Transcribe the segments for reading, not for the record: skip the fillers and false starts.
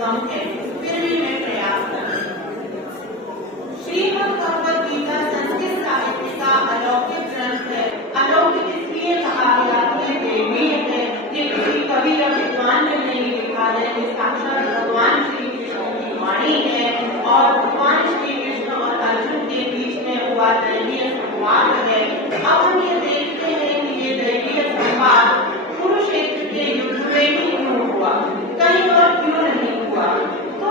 कम है, फिर भी मैं प्रयास करती हूँ। श्रीमद् भगवद गीता संस्कृत साहित्य का अलौकिक ग्रंथ है। अलौकिक इसलिए कहा गया है, देवीय है, ये किसी कवि या विद्वान ने नहीं लिखा है, ये साक्षात भगवान श्री कृष्ण की वाणी है और भगवान श्री कृष्ण और अर्जुन के बीच में हुआ दैवीय संवाद है। अब हम ये देखते हैं कि ये दैवीय संवाद कुरुक्षेत्र के युद्ध में ही क्यों हुआ, कहीं और क्यों नहीं हुआ। तो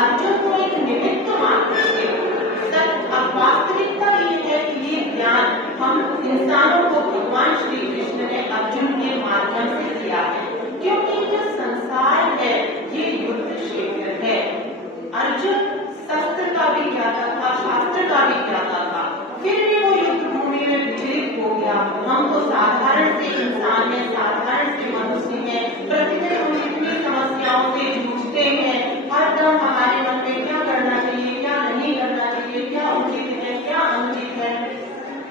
अर्जुन को एक निमित्त मात्र थे। अब वास्तविकता ये है कि ये ज्ञान हम इंसानों को भगवान श्री कृष्ण ने अर्जुन के माध्यम से दिया है, क्योंकि जो संसार है ये युद्ध क्षेत्र है। अर्जुन शस्त्र का भी ज्ञाता था, शास्त्र का भी ज्ञाता था, फिर भी वो युद्ध भूमि में विचलित हो गया। हम तो साधारण से इंसान हैं, साधारण से मनुष्य हैं, प्रतिदिन हम इतनी समस्याओं से जूझते हैं। हरदम हमारे मन में क्या करना चाहिए, क्या नहीं करना चाहिए, क्या उचित है, क्या अनुचित है,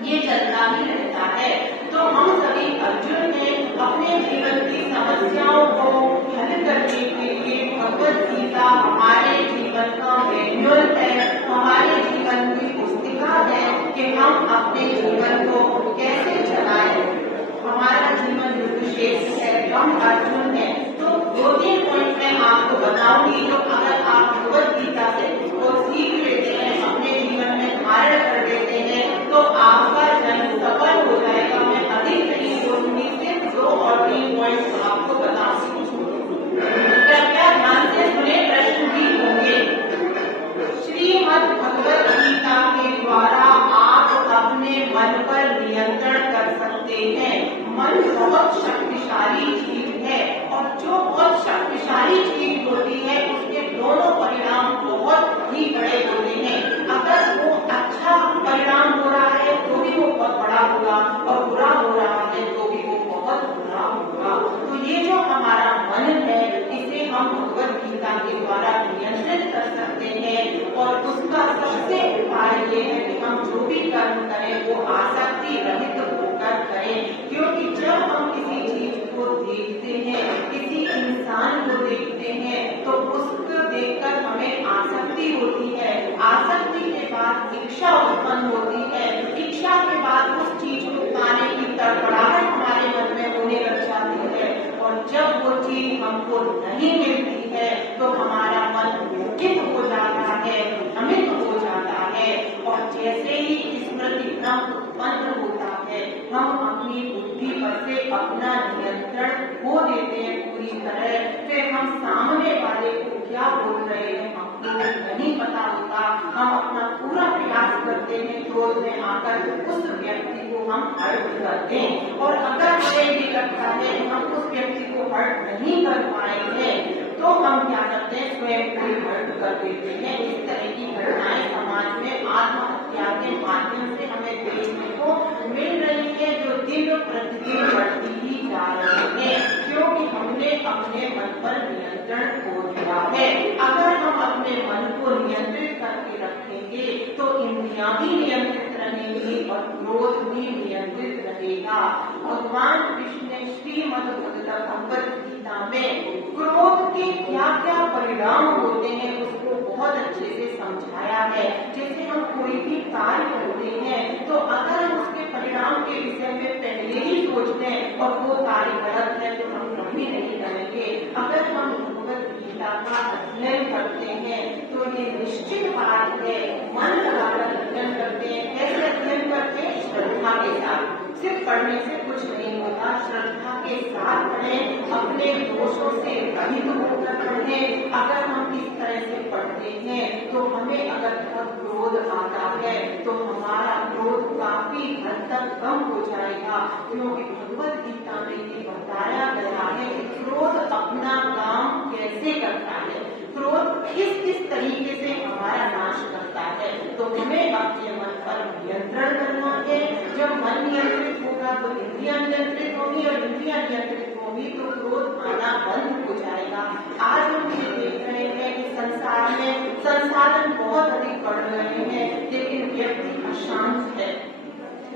ये चलता ही रहता है। तो हम सभी अर्जुन ने अपने जीवन की समस्याओं को हल करने के लिए भगवद गीता हमारे जीवन का मैन्युअल है, हमारे जीवन की पुस्तिका है कि हम अपने जीवन को कैसे चलाएं। हमारा जीवन युद्ध क्षेत्र है, हम अर्जुन है। तो 2-3 पॉइंट मैं आपको बताऊंगी, जो अगर आप भगवद गीता से वो सीख लेते हैं, अपने जीवन में धारण कर लेते हैं, तो आपका जन्म सफल हो जाएगा। मैं अधिक नहीं बोलूंगी, सिर्फ 2 और 3 पॉइंट आपको बताऊंगी। कृपया ध्यान से सुने, प्रश्न भी होंगे। श्रीमद् भगवद गीता के द्वारा आप अपने मन पर नियंत्रण कर सकते हैं। मन बहुत शक्तिशाली चीज है और जो बहुत शक्तिशाली चीज होती है उसके दोनों परिणाम बहुत ही बड़े होते हैं। अगर वो अच्छा परिणाम हो रहा है तो भी वो बहुत बड़ा होगा और बुरा हो रहा है तो भी वो बहुत बुरा होगा। तो ये जो हमारा मन है इसे हम भगवद गीता के द्वारा नियंत्रित कर सकते हैं और उसका सबसे उपाय ये है कि हम जो भी कर्म करें वो आसक्ति रहित होकर करें। क्योंकि जब हम किसी चीज को देखते हैं, किसी इंसान को देखते हैं, तो उसको देखकर हमें आसक्ति होती है। आसक्ति के बाद इच्छा उत्पन्न होती है, इच्छा के बाद उस चीज को पाने की तड़पड़ाहट हमारे मन में होने लग जाती है और जब वो चीज हमको नहीं मिलती है तो हमारा मन व्यथित हो जाता है, भ्रमित हो जाता है और जैसे ही स्मृति भ्रम उत्पन्न होता है हम अपनी बुद्धि पर से अपना नियंत्रण खो देते हैं पूरी तरह। फिर हम सामने वाले को क्या बोल रहे हैं हमको नहीं पता होता, हम अपना पूरा प्रयास करते हैं क्रोध में आकर उस व्यक्ति को हम हर्ट कर दें और अगर हमें भी लगता है हम उस व्यक्ति को हर्ट नहीं कर पाएंगे तो हम क्या करते हैं, स्वयं को हर्ट कर देते हैं। इस तरह की घटनाएं समाज में आत्महत्या के माध्यम से हमें देखने को मिल रही है, जो दिन प्रतिदिन बढ़ती ही जा रही है, क्योंकि हमने अपने मन पर नियंत्रण खो दिया है। अगर हम अपने मन को नियंत्रित करके रखेंगे तो इंद्रियां भी नियंत्रित रहेंगी और क्रोध भी नियंत्रित रहेगा। भगवान कृष्ण ने श्रीमद् भगवद गीता में क्रोध के क्या क्या परिणाम होते हैं उसको बहुत अच्छे से समझाया है। जैसे हम कोई भी कार्य करते हैं तो अगर हम उसके परिणाम के विषय में पहले ही सोच लें और वो कार्य गलत है तो हम कभी नहीं करेंगे। अगर हम भगवद गीता का अध्ययन करते हैं तो ये निश्चित बात है, मन लगाकर अध्ययन करते हैं। कैसे अध्ययन करते हैं? श्रद्धा के साथ। सिर्फ पढ़ने से कुछ नहीं होता, श्रद्धा के साथ पढ़ें, अपने दोषों से रहित होकर पढ़ें। अगर हम इस तरह से पढ़ते हैं तो हमें अगर क्रोध आता है तो हमारा क्रोध काफी हद तक कम हो जाएगा, क्योंकि भगवद गीता में ये बताया गया है कि क्रोध अपना काम कैसे करता है, क्रोध किस तरीके से हमारा नाश करता है। तो हमें अपने मन पर नियंत्रण करना है। जब मन नियंत्रित होगा तो इंद्रियां नियंत्रित होगी और इंद्रियां नियंत्रित होगी तो क्रोध आना बंद हो जाएगा। आज हम ये देख रहे हैं कि संसार में संसाधन बहुत अधिक बढ़ रहे हैं लेकिन व्यक्ति अशांत है,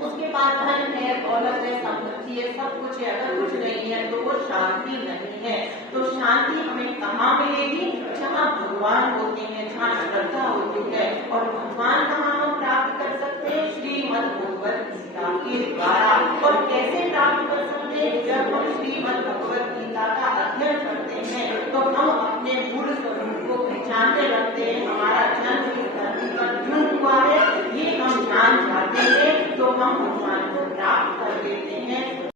उसके पास धन है, दौलत है, संपत्ति है, सब कुछ है, अगर कुछ नहीं है तो वो शांति नहीं है। तो शांति हमें कहाँ मिलेगी? जहाँ भगवान होते हैं, जहाँ श्रद्धा होती है। और भगवान कहाँ हम प्राप्त कर सकते हैं? श्रीमद् भगवत गीता के द्वारा। और कैसे प्राप्त कर सकते हैं? जब हम श्रीमद् भगवत गीता का अध्ययन करते हैं तो हम अपने मूल स्वरूप को पहचानते लगते हैं। हमारा जन्म इस धरती पर क्यों हुआ है ये हम जान जाते हैं, तो हम भगवान को प्राप्त कर देते हैं।